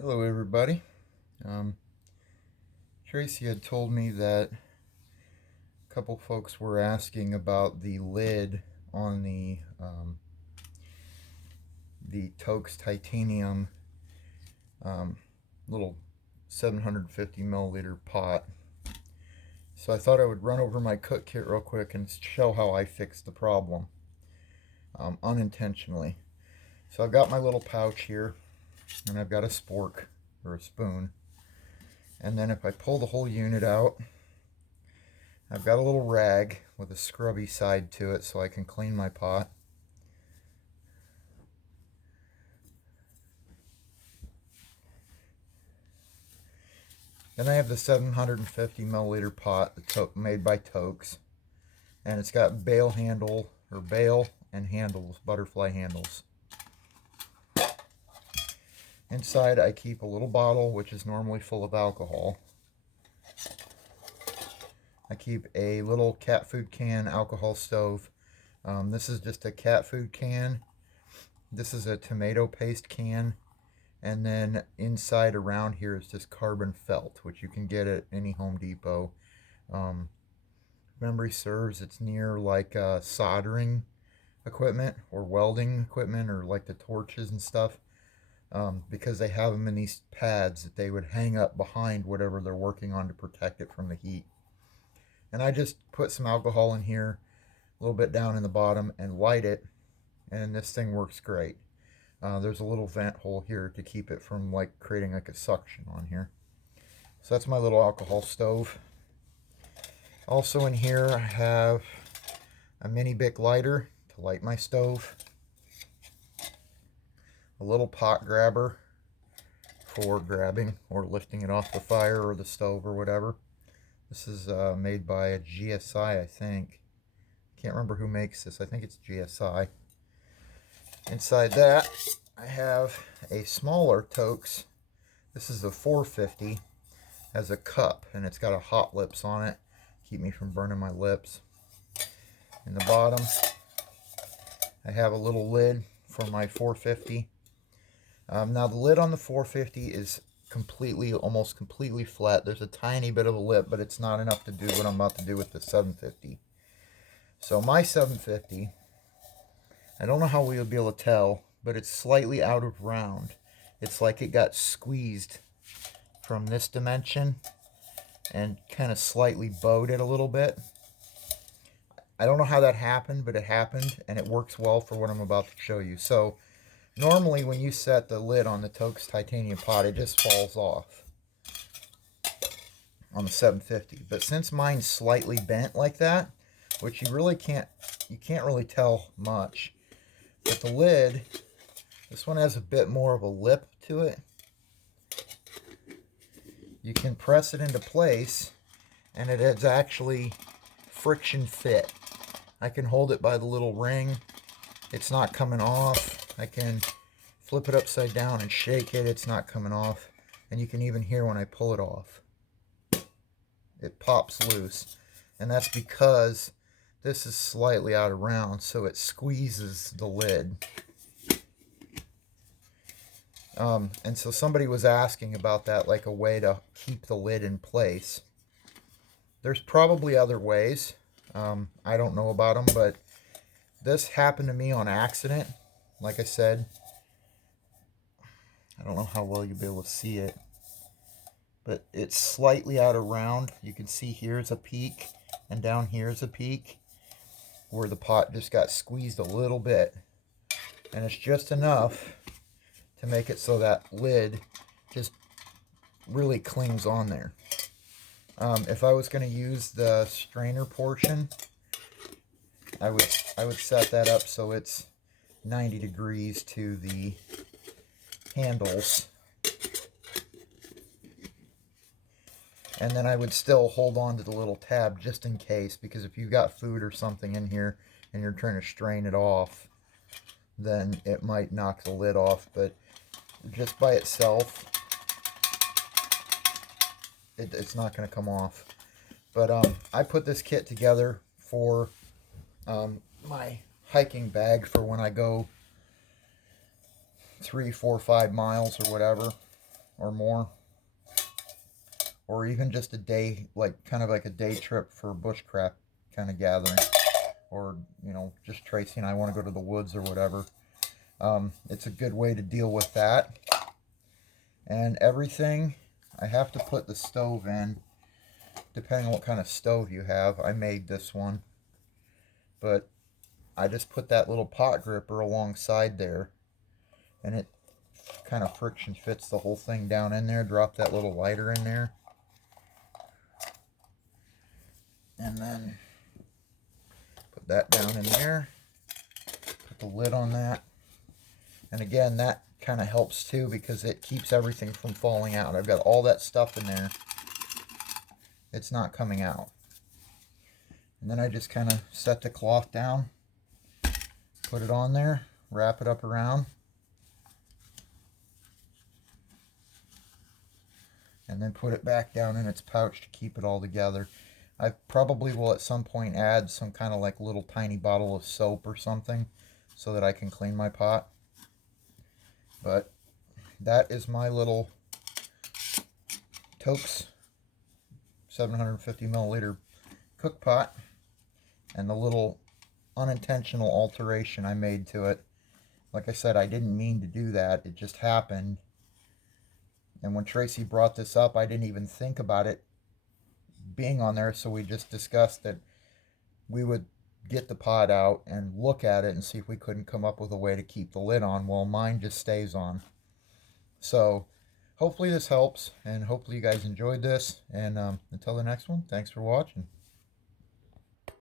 Hello, everybody. Um, Tracy had told me that a couple folks were asking about the lid on the Toaks titanium um, little 750 milliliter pot. So I thought I would run over my cook kit real quick and show how I fixed the problem unintentionally. So I've got my little pouch here, and I've got a spork or a spoon. And then if I pull the whole unit out, I've got a little rag with a scrubby side to it so I can clean my pot. Then I have the 750 milliliter pot made by Toaks, and it's got bail and handles, butterfly handles. Inside I keep a little bottle which is normally full of alcohol. I keep a little cat food can alcohol stove. This is just a cat food can. This is a tomato paste can. And then inside around here is just carbon felt, which you can get at any Home Depot. Um, Memory serves, it's near like soldering equipment or welding equipment or like the torches and stuff, because they have them in these pads that they would hang up behind whatever they're working on to protect it from the heat. And I just put some alcohol in here, a little bit down in the bottom, and light it, and this thing works great. There's a little vent hole here to keep it from like creating like a suction on here. So that's my little alcohol stove. Also in here I have a mini Bic lighter to light my stove, a little pot grabber for grabbing or lifting it off the fire or the stove or whatever. This is made by a GSI, I think. Can't remember who makes this. I think it's GSI. Inside that, I have a smaller Toaks. This is a 450. Has a cup, and it's got a hot lips on it. Keep me from burning my lips. In the bottom, I have a little lid for my 450. Now the lid on the 450 is almost completely flat. There's a tiny bit of a lip, but it's not enough to do what I'm about to do with the 750. So my 750, I don't know how we would be able to tell, but it's slightly out of round. It's like it got squeezed from this dimension and kind of slightly bowed it a little bit. I don't know how that happened, but it happened, and it works well for what I'm about to show you. So normally when you set the lid on the Toaks titanium pot, it just falls off on the 750. But since mine's slightly bent like that, which you can't really tell much, but the lid, this one has a bit more of a lip to it. You can press it into place, and it is actually friction fit. I can hold it by the little ring. It's not coming off. I can flip it upside down and shake it. It's not coming off. And you can even hear when I pull it off. It pops loose. And that's because this is slightly out of round, so it squeezes the lid. And so somebody was asking about that, like a way to keep the lid in place. There's probably other ways. I don't know about them, but this happened to me on accident. Like I said, I don't know how well you'll be able to see it, but it's slightly out of round. You can see here's a peak, and down here's a peak, where the pot just got squeezed a little bit. And it's just enough to make it so that lid just really clings on there. If I was going to use the strainer portion, I would set that up so it's 90 degrees to the handles. And then I would still hold on to the little tab just in case, because if you've got food or something in here and you're trying to strain it off, then it might knock the lid off. But just by itself, it's not going to come off. But I put this kit together for my hiking bag for when I go 3, 4, 5 miles or whatever. or more, or even just a day, like kind of like a day trip for bushcraft kind of gathering, or you know, just Tracy and I want to go to the woods or whatever. It's a good way to deal with that. And everything, I have to put the stove in, depending on what kind of stove you have. I made this one, but I just put that little pot gripper alongside there, and it kind of friction fits the whole thing down in there. Drop that little lighter in there, and then put that down in there, put the lid on that. And again, that kind of helps too, because it keeps everything from falling out. I've got all that stuff in there, it's not coming out. And then I just kind of set the cloth down, put it on there, wrap it up around, and then put it back down in its pouch to keep it all together. I probably will at some point add some kind of like little tiny bottle of soap or something so that I can clean my pot. But that is my little Toaks 750 milliliter cook pot, and the little unintentional alteration I made to it. Like I said, I didn't mean to do that, it just happened. And when Tracy brought this up, I didn't even think about it being on there, so we just discussed that we would get the pot out and look at it and see if we couldn't come up with a way to keep the lid on. Well, mine just stays on. So hopefully this helps, and hopefully you guys enjoyed this. And until the next one, thanks for watching.